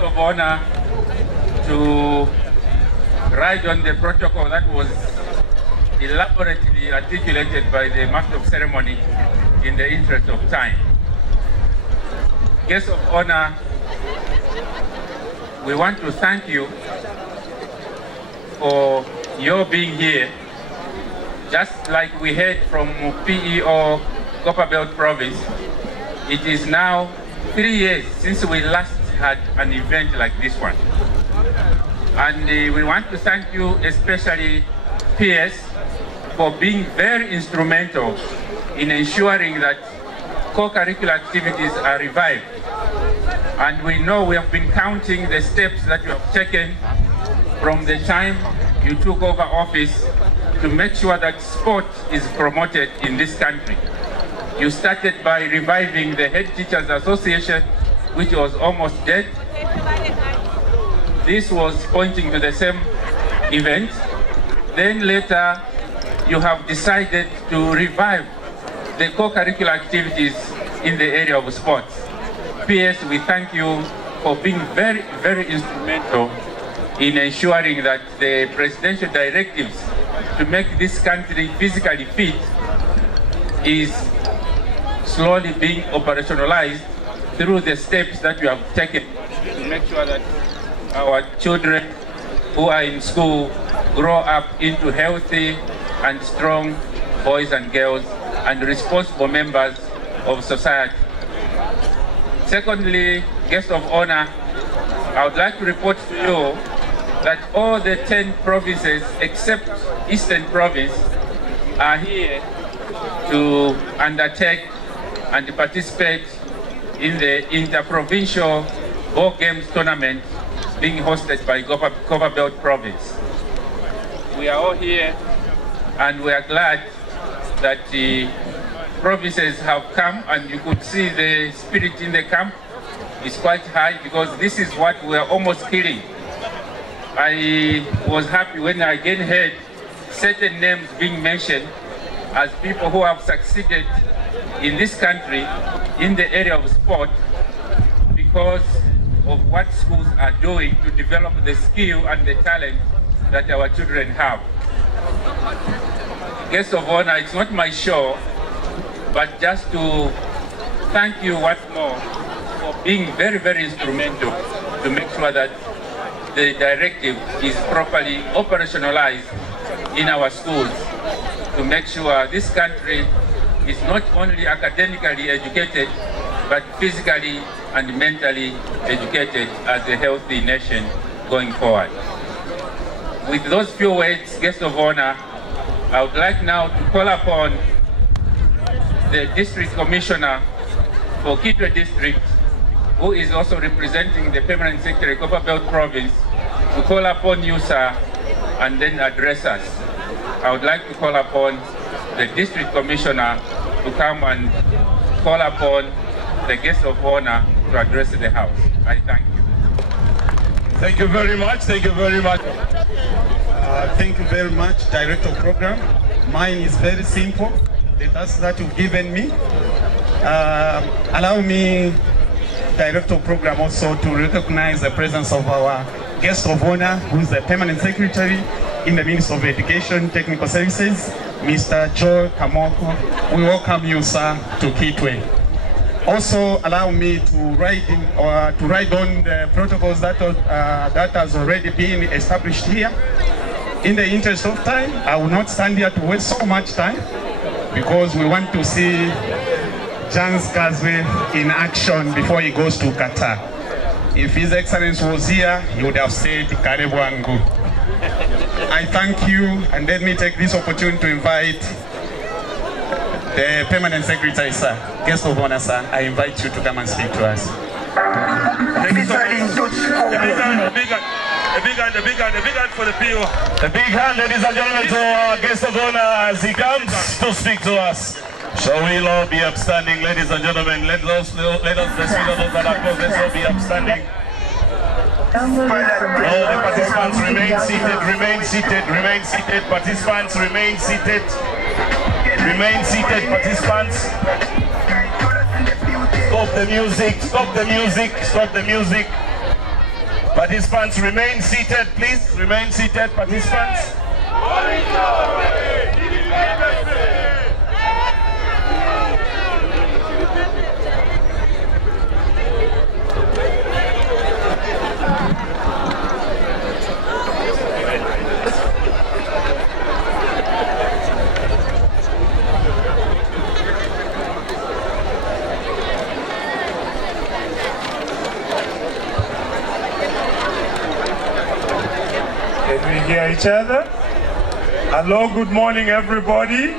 of honor to ride on the protocol that was elaborately articulated by the Master of Ceremony in the interest of time. Guests of honor, we want to thank you for your being here. Just like we heard from PEO Copperbelt Province, it is now 3 years since we last had an event like this one. And we want to thank you, especially PS, for being very instrumental in ensuring that co-curricular activities are revived. And we know we have been counting the steps that you have taken from the time you took over office to make sure that sport is promoted in this country. You started by reviving the Head Teachers Association, which was almost dead. This was pointing to the same event. Then later, you have decided to revive the co-curricular activities in the area of sports. PS, we thank you for being very, very instrumental in ensuring that the presidential directives to make this country physically fit is slowly being operationalized through the steps that you have taken to make sure that our children who are in school grow up into healthy and strong boys and girls and responsible members of society. Secondly, guest of honor, I would like to report to you that all the 10 provinces except Eastern Province are here to undertake and participate in the Interprovincial Ball Games tournament being hosted by Copperbelt Province. We are all here and we are glad that the provinces have come, and you could see the spirit in the camp is quite high because this is what we are almost killing. I was happy when I again heard certain names being mentioned as people who have succeeded in this country in the area of sport because of what schools are doing to develop the skill and the talent that our children have. Guests of honor, it's not my show, but just to thank you once more for being very, very instrumental to make sure that the directive is properly operationalized in our schools to make sure this country is not only academically educated, but physically and mentally educated as a healthy nation going forward. With those few words, guests of honor, I would like now to call upon the District Commissioner for Kitwe District, who is also representing the Permanent Secretary, Copperbelt Province, to call upon you, sir, and then address us. I would like to call upon the District Commissioner to come and call upon the guest of honor to address the House. I thank you. Thank you very much. Thank you very much. Thank you very much, Director of Program. Mine is very simple. The task that you've given me. Allow me, Director of Program, also to recognize the presence of our guest of honor, who is the Permanent Secretary in the Ministry of Education, Technical Services, Mr. Joe Kamoko. We welcome you, sir, to Kitwe. Also, allow me to write on the protocols that has already been established here. In the interest of time, I will not stand here to waste so much time because we want to see Jans Kazwe in action before he goes to Qatar. If His Excellency was here, he would have said, Karibu Angu. I thank you, and let me take this opportunity to invite the Permanent Secretary, sir. Guest of honor, sir, I invite you to come and speak to us. A big hand for the PO. A big hand, ladies and gentlemen, to our guest of honor as he comes to speak to us. Shall we all be upstanding, ladies and gentlemen? Let us those that are close, let's all be upstanding. All the participants remain seated, remain seated, remain seated. Participants remain seated. Remain seated, participants. Stop the music, stop the music, stop the music. Participants, remain seated, please. Remain seated, participants. Can we hear each other? Hello, good morning, everybody.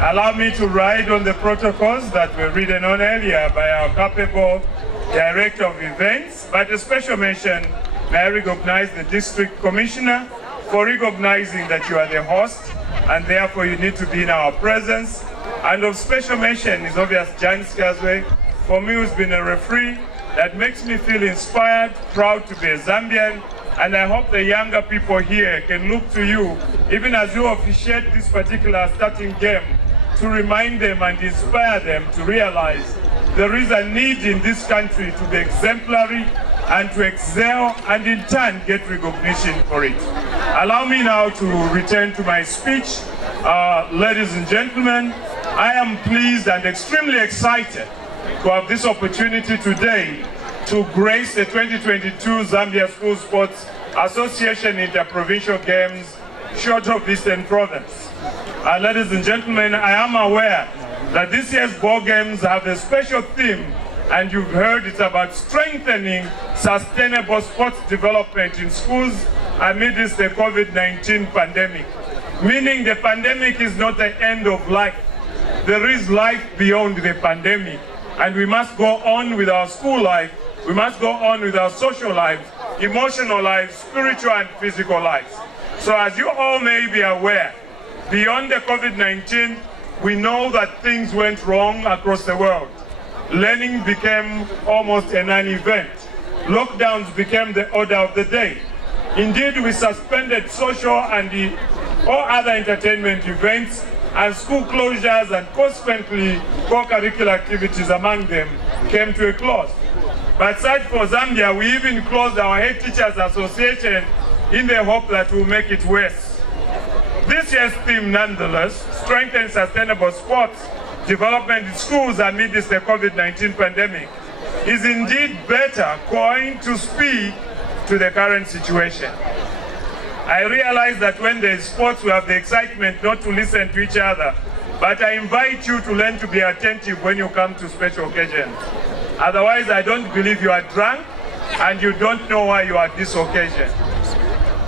Allow me to ride on the protocols that were written on earlier by our capable Director of Events, but a special mention, may I recognize the District Commissioner for recognizing that you are the host, and therefore you need to be in our presence. And of special mention is obvious Jan Skazwe, for me who's been a referee, that makes me feel inspired, proud to be a Zambian, and I hope the younger people here can look to you, even as you officiate this particular starting game, to remind them and inspire them to realize there is a need in this country to be exemplary and to excel and in turn get recognition for it. Allow me now to return to my speech. Ladies and gentlemen, I am pleased and extremely excited to have this opportunity today to grace the 2022 Zambia School Sports Association Interprovincial Games, short of Eastern Province. Ladies and gentlemen, I am aware that this year's ball games have a special theme, and you've heard it's about strengthening sustainable sports development in schools amidst the COVID-19 pandemic. Meaning the pandemic is not the end of life. There is life beyond the pandemic, and we must go on with our school life. We must go on with our social lives, emotional lives, spiritual and physical lives. So as you all may be aware, beyond the COVID-19, we know that things went wrong across the world. Learning became almost a non-event. Lockdowns became the order of the day. Indeed, we suspended social and all other entertainment events, and school closures and consequently co-curricular activities among them came to a close. But sad for Zambia, we even closed our Head Teachers Association in the hope that we'll make it worse. This year's theme, nonetheless, strengthen sustainable sports development in schools amidst the COVID-19 pandemic, is indeed better going to speak to the current situation. I realize that when there is sports, we have the excitement not to listen to each other, but I invite you to learn to be attentive when you come to special occasions. Otherwise, I don't believe you are drunk and you don't know why you are at this occasion.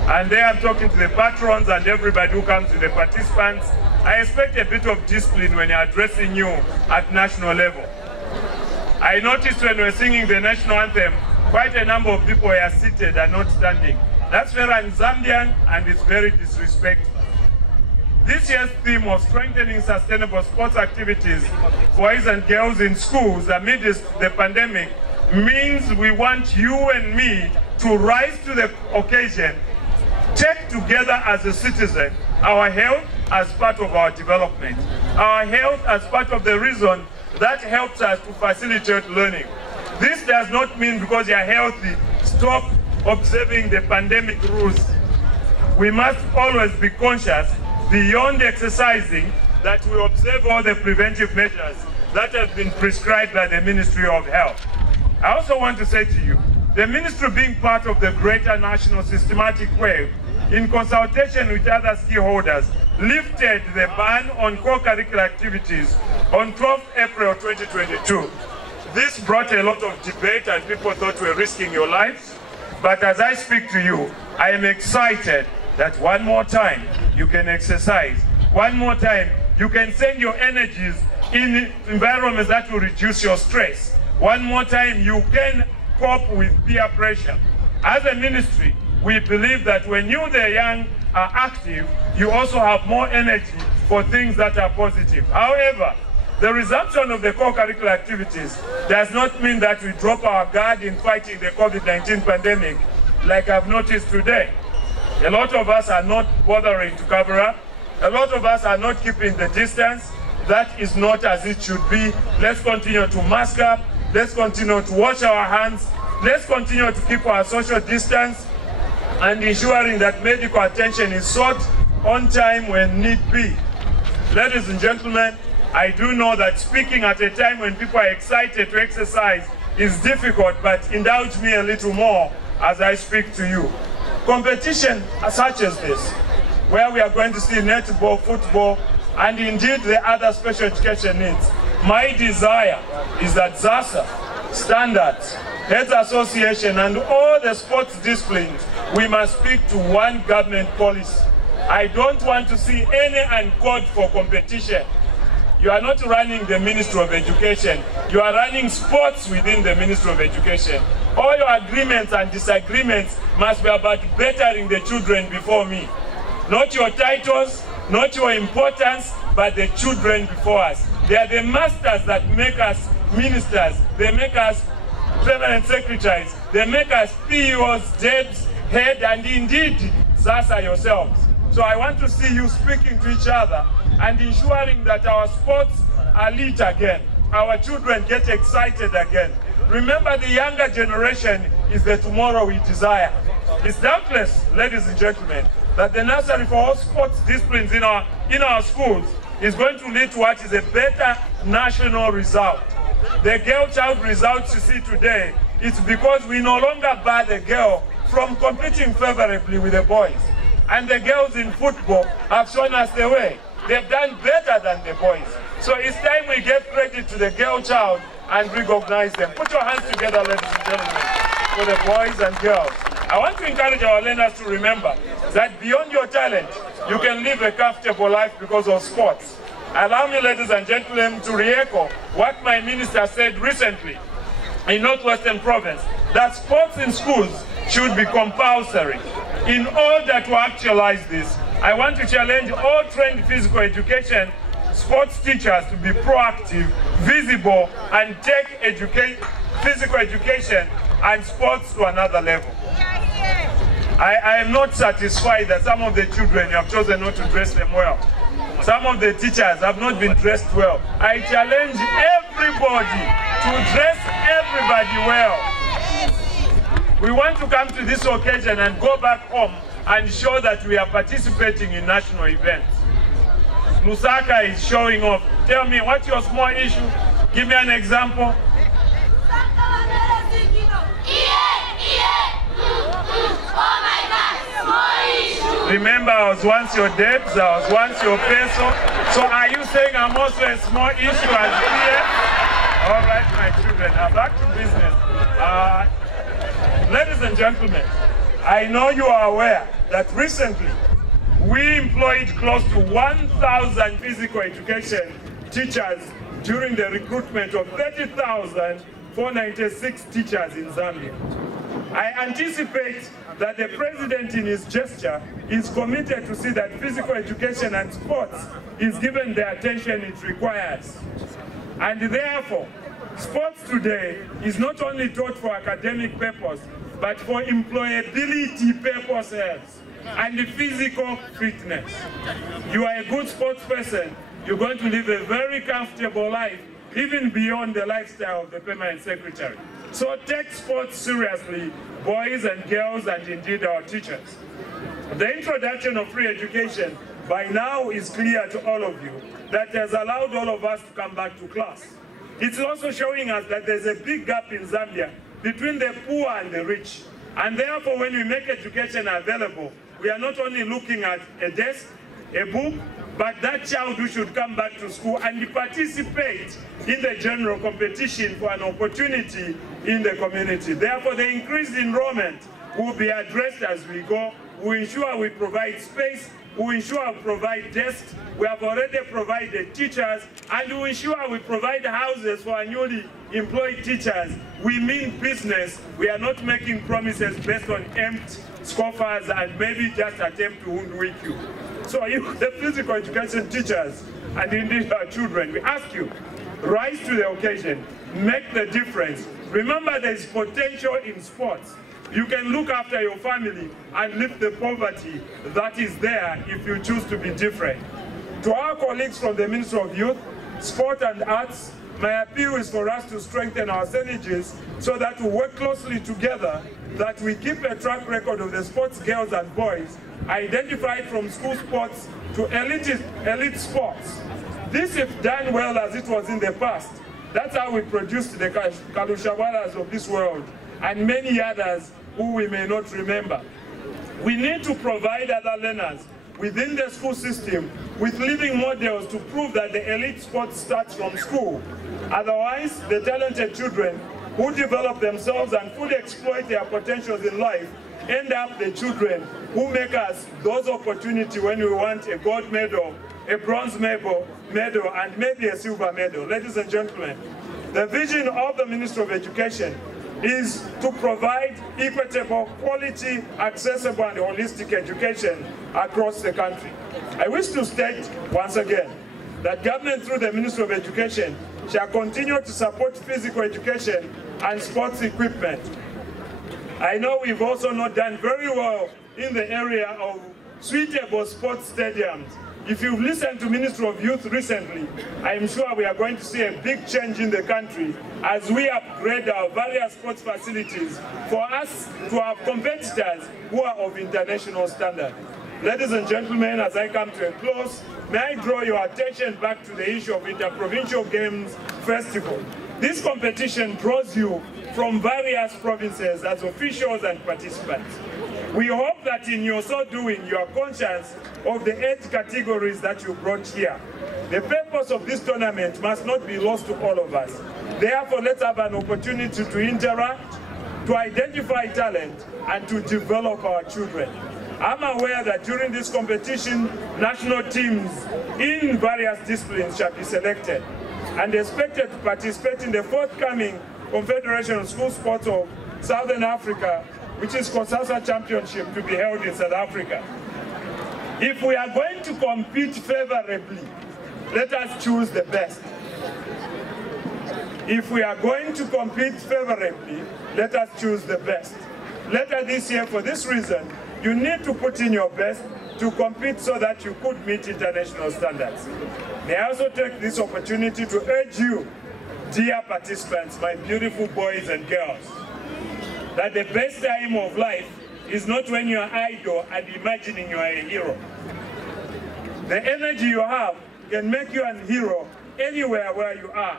And there I'm talking to the patrons and everybody who comes to the participants. I expect a bit of discipline when you're addressing you at national level. I noticed when we're singing the national anthem, quite a number of people are seated and not standing. That's very un-Zambian and it's very disrespectful. This year's theme of strengthening sustainable sports activities for boys and girls in schools amidst the pandemic means we want you and me to rise to the occasion, take together as a citizen our health as part of our development, our health as part of the reason that helps us to facilitate learning. This does not mean because you're healthy, stop observing the pandemic rules. We must always be conscious, beyond exercising, that we observe all the preventive measures that have been prescribed by the Ministry of Health. I also want to say to you, the Ministry being part of the greater national systematic wave, in consultation with other stakeholders, lifted the ban on co-curricular activities on 12th April 2022. This brought a lot of debate and people thought we were risking your lives. But as I speak to you, I am excited that one more time you can exercise. One more time you can send your energies in environments that will reduce your stress. One more time you can cope with peer pressure. As a ministry, we believe that when you, the young, are active, you also have more energy for things that are positive. However, the resumption of the co-curricular activities does not mean that we drop our guard in fighting the COVID-19 pandemic, like I've noticed today. A lot of us are not bothering to cover up. A lot of us are not keeping the distance. That is not as it should be. Let's continue to mask up. Let's continue to wash our hands. let's continue to keep our social distance and ensuring that medical attention is sought on time when need be. Ladies and gentlemen, I do know that speaking at a time when people are excited to exercise is difficult, but indulge me a little more as I speak to you. Competition such as this, where we are going to see netball, football, and indeed the other special education needs. My desire is that ZASSA, standards, heads association, and all the sports disciplines, we must speak to one government policy. I don't want to see any uncalled for competition. You are not running the Ministry of Education. You are running sports within the Ministry of Education. All your agreements and disagreements must be about bettering the children before me. Not your titles, not your importance, but the children before us. They are the masters that make us ministers. They make us permanent secretaries. They make us PEOs, DEBs, head, and indeed ZASSA yourselves. So I want to see you speaking to each other and ensuring that our sports are lit again. Our children get excited again. Remember, the younger generation is the tomorrow we desire. It's doubtless, ladies and gentlemen, that the nursery for all sports disciplines in our schools is going to lead to what is a better national result. The girl child results you see today, it's because we no longer bar the girl from competing favorably with the boys. And the girls in football have shown us the way. They've done better than the boys. So it's time we give credit to the girl child and recognize them. Put your hands together, ladies and gentlemen, for the boys and girls. I want to encourage our learners to remember that beyond your talent, you can live a comfortable life because of sports. Allow me, ladies and gentlemen, to re-echo what my minister said recently in Northwestern Province, that sports in schools should be compulsory. In order to actualize this, I want to challenge all trained physical education sports teachers to be proactive, visible, and take physical education and sports to another level. I am not satisfied that some of the children, you have chosen not to dress them well. Some of the teachers have not been dressed well. I challenge everybody to dress everybody well. We want to come to this occasion and go back home and show that we are participating in national events. Lusaka is showing off. Tell me, what's your small issue? Give me an example. Remember, I was once your debts, I was once your peso. So are you saying I'm also a small issue as here? All right, my children, back to business. Ladies and gentlemen, I know you are aware that recently we employed close to 1,000 physical education teachers during the recruitment of 30,496 teachers in Zambia. I anticipate that the president in his gesture is committed to see that physical education and sports is given the attention it requires. And therefore, sports today is not only taught for academic purpose, but for employability purposes and physical fitness. You are a good sports person, you're going to live a very comfortable life, even beyond the lifestyle of the permanent secretary. So take sports seriously, boys and girls, and indeed our teachers. The introduction of free education by now is clear to all of you that has allowed all of us to come back to class. It's also showing us that there's a big gap in Zambia between the poor and the rich. And therefore, when we make education available, we are not only looking at a desk, a book, but that child who should come back to school and participate in the general competition for an opportunity in the community. Therefore, the increased enrollment will be addressed as we go. We ensure we provide space, we ensure we provide desks, we have already provided teachers, and we ensure we provide houses for our newly employed teachers. We mean business. We are not making promises based on empty scoffers and maybe just attempt to hoodwink you. So you, the physical education teachers, and indeed our children, we ask you, rise to the occasion, make the difference. Remember, there is potential in sports. You can look after your family and lift the poverty that is there if you choose to be different. To our colleagues from the Ministry of Youth, Sport and Arts, my appeal is for us to strengthen our synergies so that we work closely together, that we keep a track record of the sports girls and boys identified from school sports to elite sports. This, if done well as it was in the past, that's how we produced the Kalushawalas of this world and many others who we may not remember. We need to provide other learners within the school system with living models to prove that the elite sport starts from school. Otherwise, the talented children who develop themselves and fully exploit their potentials in life end up the children who make us those opportunities when we want a gold medal, a bronze medal, and maybe a silver medal. Ladies and gentlemen, the vision of the Ministry of Education is to provide equitable, quality, accessible, and holistic education across the country. I wish to state once again that government through the Ministry of Education shall continue to support physical education and sports equipment. I know we've also not done very well in the area of suitable sports stadiums. If you've listened to Ministry of Youth recently, I'm sure we are going to see a big change in the country as we upgrade our various sports facilities for us to have competitors who are of international standard. Ladies and gentlemen, as I come to a close, may I draw your attention back to the issue of Inter-Provincial Games Festival. This competition draws you from various provinces as officials and participants. We hope that in your so doing, you are conscious of the 8 categories that you brought here. The purpose of this tournament must not be lost to all of us. Therefore, let's have an opportunity to interact, to identify talent, and to develop our children. I'm aware that during this competition, national teams in various disciplines shall be selected and expected to participate in the forthcoming Confederation of School Sports of Southern Africa, which is ZASSA Championship, to be held in South Africa. If we are going to compete favorably, let us choose the best. If we are going to compete favorably, let us choose the best. Later this year, for this reason, you need to put in your best to compete so that you could meet international standards. May I also take this opportunity to urge you, dear participants, my beautiful boys and girls, that the best time of life is not when you are idle and imagining you are a hero. The energy you have can make you a hero anywhere where you are.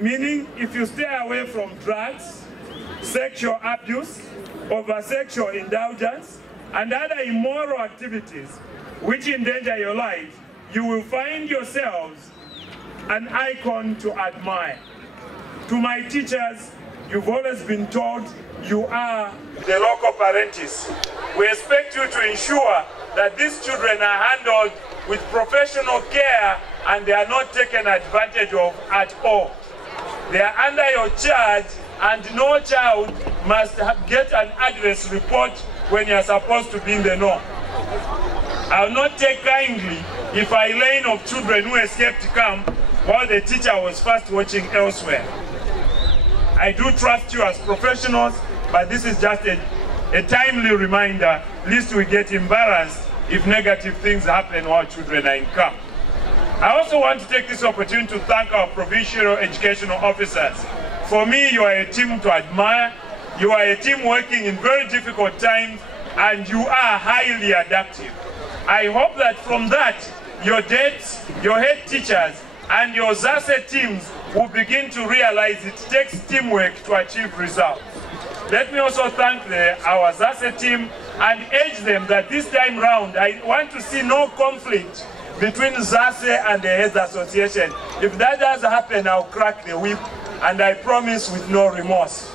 Meaning, if you stay away from drugs, sexual abuse, over-sexual indulgence, and other immoral activities which endanger your life, you will find yourselves an icon to admire. To my teachers, you've always been told you are the local parentis. We expect you to ensure that these children are handled with professional care and they are not taken advantage of at all. They are under your charge, and no child must get an address report when you are supposed to be in the know. I will not take kindly if a lane of children who escaped camp while the teacher was first watching elsewhere. I do trust you as professionals, but this is just a timely reminder, lest we get embarrassed if negative things happen while children are in camp. I also want to take this opportunity to thank our provincial educational officers. For me, you are a team to admire. You are a team working in very difficult times, and you are highly adaptive. I hope that from that, your dates, your head teachers, and your ZASSA teams will begin to realize it takes teamwork to achieve results. Let me also thank our ZASSA team and urge them that this time round, I want to see no conflict between ZASSA and the Heads Association. If that does happen, I'll crack the whip, and I promise with no remorse.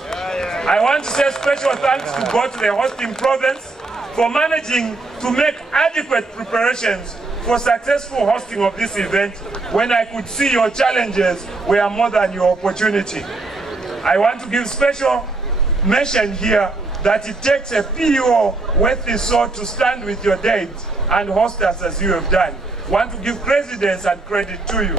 I want to say special thanks to both the hosting province for managing to make adequate preparations for successful hosting of this event when I could see your challenges were more than your opportunity. I want to give special mention here that it takes a PO worthy soul to stand with your date and host us as you have done. I want to give precedence and credit to you.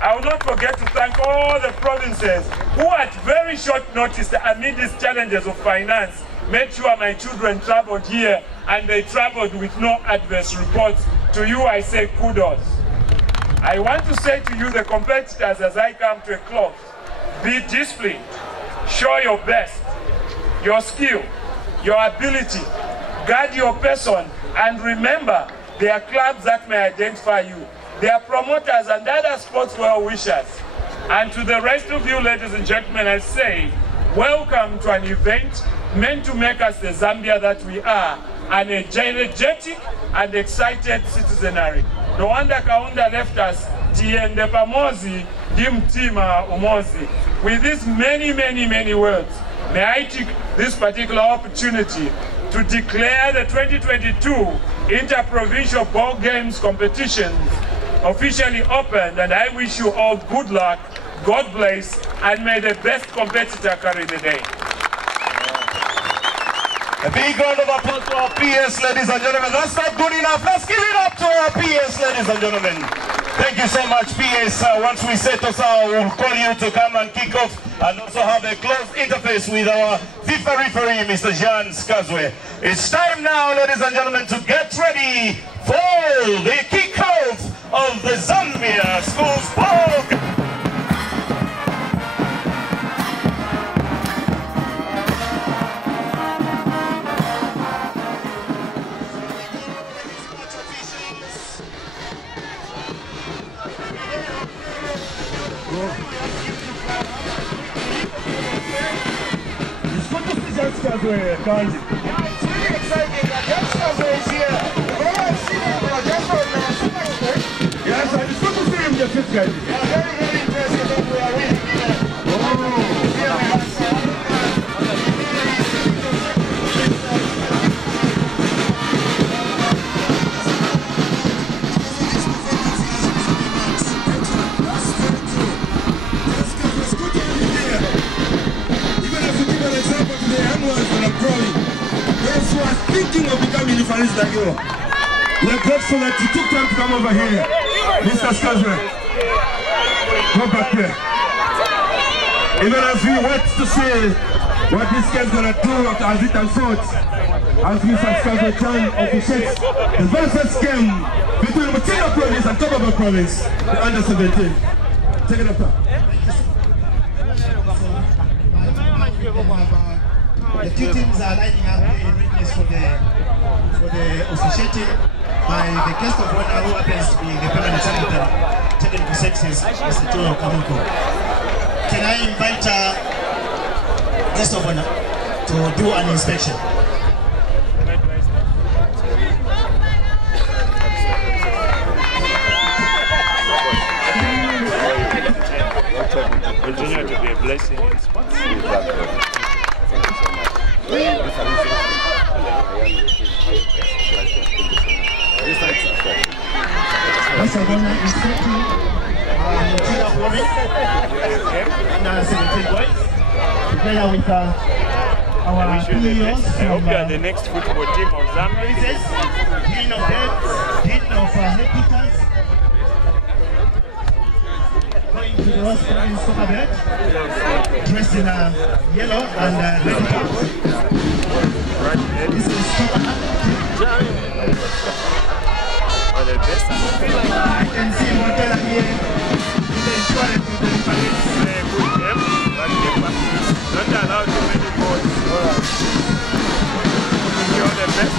I will not forget to thank all the provinces who at very short notice amid these challenges of finance made sure my children traveled here and they traveled with no adverse reports. To you I say kudos. I want to say to you, the competitors, as I come to a close, be disciplined, show your best, your skill, your ability, guard your person, and remember, there are clubs that may identify you. There are promoters and other sports well-wishers. And to the rest of you, ladies and gentlemen, I say, welcome to an event meant to make us the Zambia that we are, an energetic and excited citizenry. No wonder Kaunda left us, Tiende Pamozi, Dimtima Umozi. With these many words, may I take this particular opportunity to declare the 2022 Inter-Provincial Ball Games competitions officially opened, and I wish you all good luck, God bless, and may the best competitor carry the day. A big round of applause to our PS, ladies and gentlemen. That's not good enough. Let's give it up to our PS, ladies and gentlemen. Thank you so much, PS. Once we set us out, we'll call you to come and kick off and also have a close interface with our FIFA referee, Mr. Jean Skazwe. It's time now, ladies and gentlemen, to get ready for the kickoff of the Zambia Schools Ball. It's really exciting that Skazwe is here. Yes, it's good to see him, just this guy. Yeah, very impressive that we are winning here. Those who are thinking of becoming referees like you, we're grateful that you took time to come over here. Mr. Skazwe, go back there. Even as we wait to see what this game's going to do as it unfolds, as Mr. Skazwe Chan officiates the very first game between Mutina Province and Tobago Province, the under-17. Take it up, sir. The two teams are lining up here in readiness for the officiating by the guest of honor, who happens to be the permanent secretary, technical services, Mr. Joel Kamoko. Can I invite guest of honor to do an inspection? Continue to be a blessing in sports. Mr. Governor is setting Mutina Province under 17 boys together with our PEOs from the next football team of Zambia. Dean of Heads, Dean of Headquarters, going to the hospital in Sokabet, dressed in yellow and red caps. This is Sokabet. I can see Montella here in the insurance with the referees. Good game, but they don't allow too many goals. You're the best.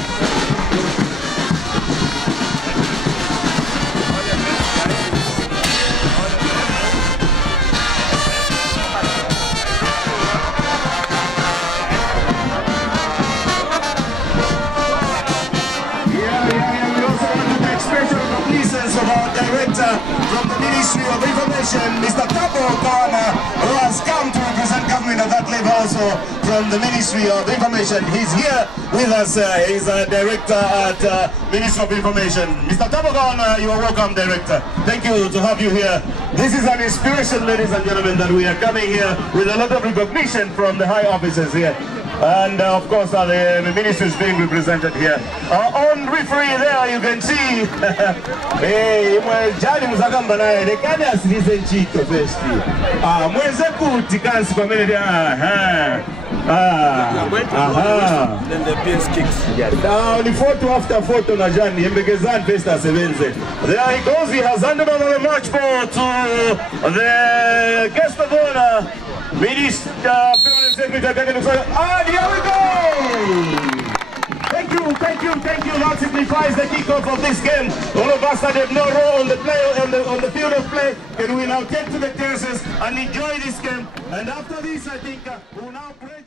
All the best, guys. All the best. We also want to take special compliments of our director from the Ministry of Information, Mr. Tabo Kawana, who has come to represent government at that level also from the Ministry of Information. He's here with us. He's a director at Ministry of Information. Mr. Tabo Kawana, you are welcome, director. Thank you to have you here. This is an inspiration, ladies and gentlemen, that we are coming here with a lot of recognition from the high officers here. And of course, the ministry is being represented here. On referee there, you can see. Hey, Jani Muzagamba naye lekani asilize nchito first. Mwenze kuti kansi kwa mele dia. Then the PS kicks. Ni photo after photo na Jani Yembekezan Pesta Sevenze. There he goes. He has handed over the match ball to the guest of honor, Minister Permanent Secretary. And here we go. Thank you. That signifies the kickoff of this game. All of us that have no role on the field of play, can we now take to the terraces and enjoy this game? And after this, I think we'll now break.